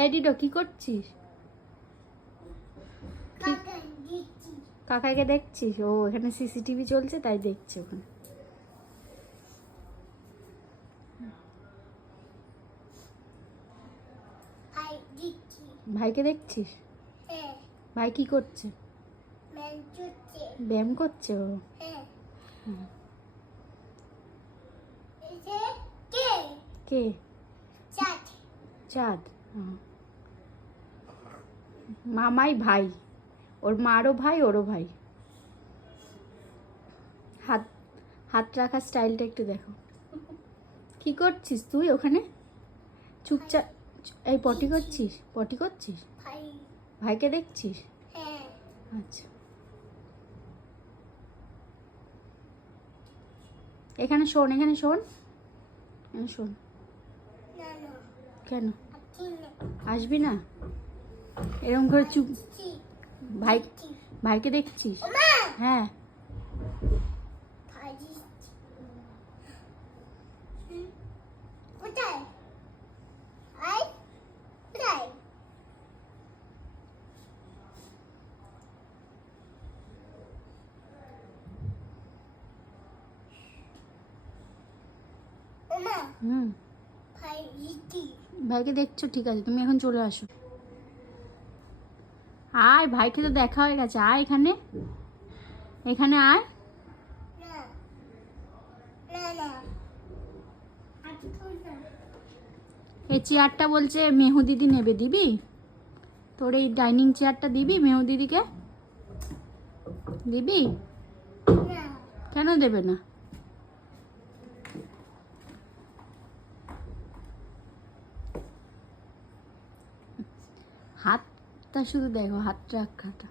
এই ডিডো কি করছিস? কাকাইকে দেখছিস? ও এখানে সিসিটিভি চলছে তাই দেখছি ওখানে। ভাইকে দেখছিস? ভাই কি করছে? ব্যায়াম করছে ও। কে? চাঁদ। মামাই ভাই, ওর মারও ভাই ওরও ভাই। হাত হাত রাখার স্টাইলটা একটু দেখো। কি করছিস তুই ওখানে? চুপচাপ। এই পটি করছিস? পটি করছিস? ভাইকে দেখছিস? আচ্ছা, এখানে শোন, এখানে শোন, এখানে শোন। কেন আসবি না? এরকম করে চুপ। ভাই, ভাইকে দেখছিস? হ্যাঁ। হুম, ভাইকে দেখছো? ঠিক আছে, তুমি এখন চলে আসো। আয়, ভাইকে তো দেখা হয়ে গেছে, আয় এখানে, এখানে আয়। এই চেয়ারটা বলছে মেহু দিদি নেবে, দিবি? তোর এই ডাইনিং চেয়ারটা দিবি মেহু দিদিকে? দিবি? কেন দেবে না? হাতটা শুধু দেখো, হাতটা রাখাটা।